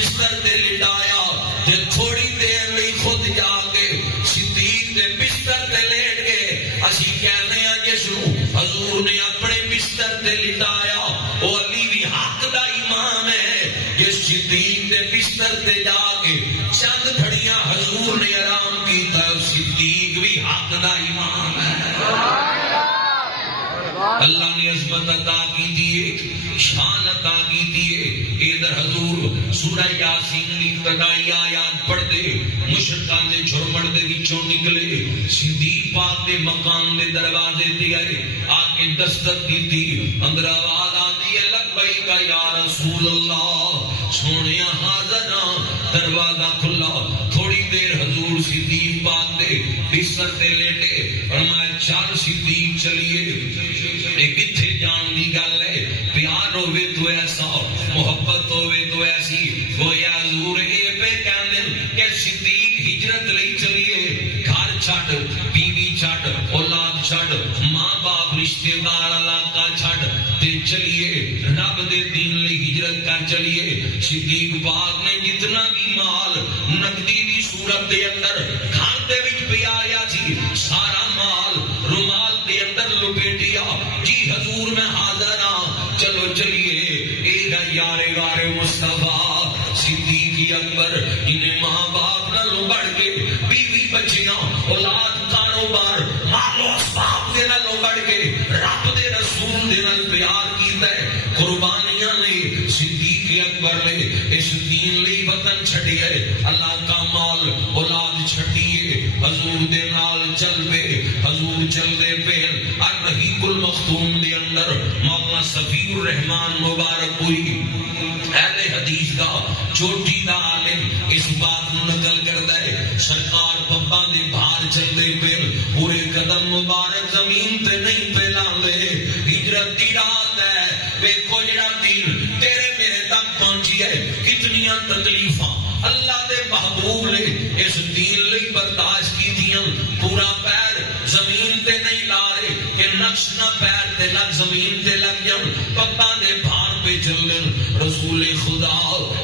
بستر تے لٹایا تے تھوڑی دیر لئی خود جا کے صدیق دے بستر تے لیٹ گئے. اسی کہنے ہیں جس حضور نے اپنے بستر تے لٹایا وہ علی بھی حق دا امام ہے. جس صدیق دے بستر تے جا کے چند گھڑیاں حضور نے آرام کیتا صدیق بھی حق دا امام ہے. اللہ نے عظمت عطا کی دیئے، شان عطا کی دیئے. ادھر حضور سورہ یاسین کی ابتدائی آیات پڑھ دے، مشرکان دے جھرمڑ دے وچوں نکلے، صدیق پاک دے مقام دے دروازے تے آئے، آ کے دستک کیتی. اندر آواز آندی ہے لبیک یا رسول اللہ، سونیا حاضر ہاں. دروازہ کھلا، تھوڑی دیر حضور صدیق پاک دے بستر تے لیٹے. فرمایا چل صدیق چلیے. کتھے جان دی گل ہے، پیار ہوئے تو ایسا، محبت ہوئے تو ایسی. وہ یا حضور اے پہ کہندے کہ صدیق ہجرت لئی چلیے، گھر چھڈ، بیوی چھڈ، اولاد چھڈ، ماں باپ رشتے دار علاقہ چھڈ تے چلیے رب دے دین لئی ہجرت کر چلیے. صدیق پاک نے جتنا بھی مال نقدی دی صورت دے اندر گھر دے وچ پیا آیا سی سارا مال رومال دے اندر لپیٹیا. جی حضور میں حاضر ہاں، چلو چلیے. اے یار غار مصطفیٰ صدیق اکبر جنہیں ماں باپ نالوں بڑھ کے بیوی بچیاں اولاد کاروبار مال و اسباب دے نالوں بڑھ کے رب دے رسول دے نال پیار کیتا ہے. قربانیاں نے صدیق اکبر نے اس دین لئی وطن چھڈیا ہے، اللہ کا مال اولاد چھڈیے حضور دے نال چل پے. حضور چل دے پے الرحیق المختوم دے اندر مولانا صفی الرحمان مبارک ہوئی اہل حدیث دا چوٹی دا عالم اس بات نقل کردا ہے. سرکار پپا دے باہر چل دے پے، پورے قدم مبارک زمین تے نہیں پہ لاندے. ہجرت دی رات ہے، ویکھو جڑا دین تیرے میرے تک پہنچی ہے کتنیاں تکلیفاں اللہ دے محبوب نے اس دین لئی برداشت کی دیاں. پورا پیر زمین تے نہیں لا رہے کہ نقش نہ پیر تے لگ زمین تے لگ جاؤں. پپا دے بھار پہ چلن رسول خدا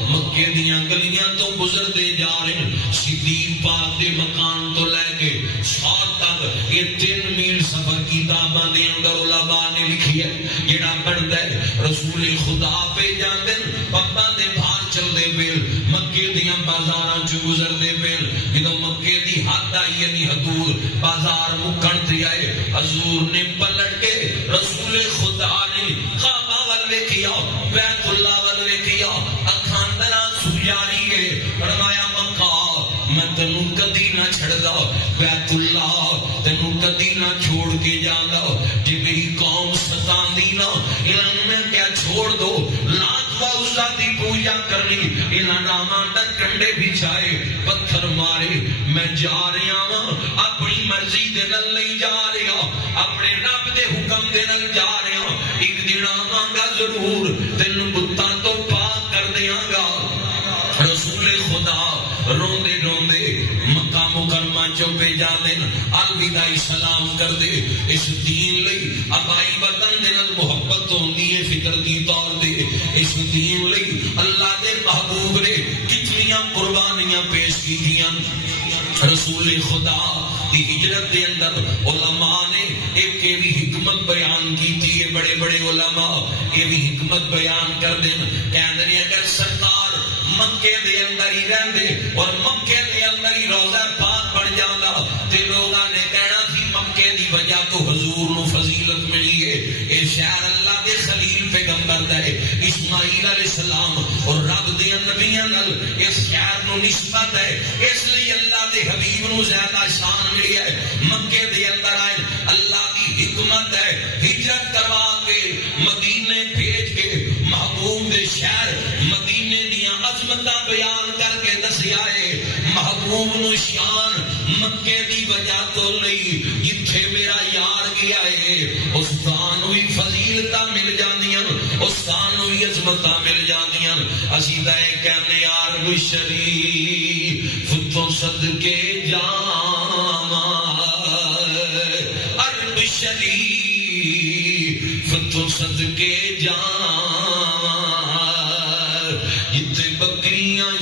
مکے دیاں گلیاں تو گزرتے جا رہے. صدیق پاک دے مکان تو لے کے شہر تک یہ 3 میل سفر کتاباں دے اندر علماء نے لکھی ہے. جڑا بڑھتا ہے رسول خدا پہ جاندے پپا دے بھار چل دے پے مکے دیاں بازاراں چ گزر دے پے. جدوں مکے دی حد آئی یعنی حدود بازار مکن تے آئے حضور نے پلٹ کے رسول خدا نے کعبہ ول ویکھیا بیت اللہ ول ویکھیا اکھاں اندر آنسو جاری ہے. فرمایا مکہ میں تینوں کدی نہ چھڑدا، بیت اللہ تینوں کدی نہ چھوڑ کے جاندا. جے میری قوم ستاندی نا انہاں میں کیا چھوڑ دو، لات و عزا دی پوجا کرنی انہاں ناماں اندر کنڈے بچھائے پتھر مارے. میں جا رہا ہاں اپنی مرضی دے نال نہیں جا رہا، اپنے رب دے حکم دے نال جا رہا. ایک دن آواں گا ضرور تینوں بتاں تو پاک کر دیاں گا. رسول خدا روندے روندے مکہ مکرمہ چوپے جاندے الوداعی سلام کر دے. اس دین لئی ابائی وطن دے نال محبت ہوندی ہے فطرتی طور تے. اس دین لئی اللہ دے محبوب نے کتنیاں قربانیاں پیش کیتیاں. رسول خدا دی ہجرت دے اندر علماء نے ایک بھی حکمت بیان کی ہے. بڑے بڑے علماء یہ بھی حکمت بیان کر دیں. کہندے نے اگر سرکار مکے دے اندر ہی رہندے اور مکے دے اندر ہی روضہ پاک بن جاندا تے لوگاں نے کہنا سی مکے دی وجہ تو حضور نو فضیلت ملی ہے. اے شہر اللہ دے خلیل پیغمبر دا ہے، اسماعیل علیہ السلام اور رب دے نبیاں نال اس شہر نو نسبت ہے، اس لیے اللہ دے حبیب نو زیادہ شان ملی ہے. مکے دے اندر آئے اللہ کی حکمت ہے، ہجرت کروا کے مدینے بھیج کے محبوب دے شہر مدینے دیاں عظمتاں بیان کر کے دسیا ہے. محبوب نو شان مکے دی وجہ تو لئی جتھے میرا یار گیا ہے اس تھان بھی فضیلتاں مل جاندیاں، اس تھان بھی عظمتاں مل جاندیاں. اسی تے کہنے یار شریف تو صدقے جاواں عرب شریف تو صدقے جاواں جتھے بکریاں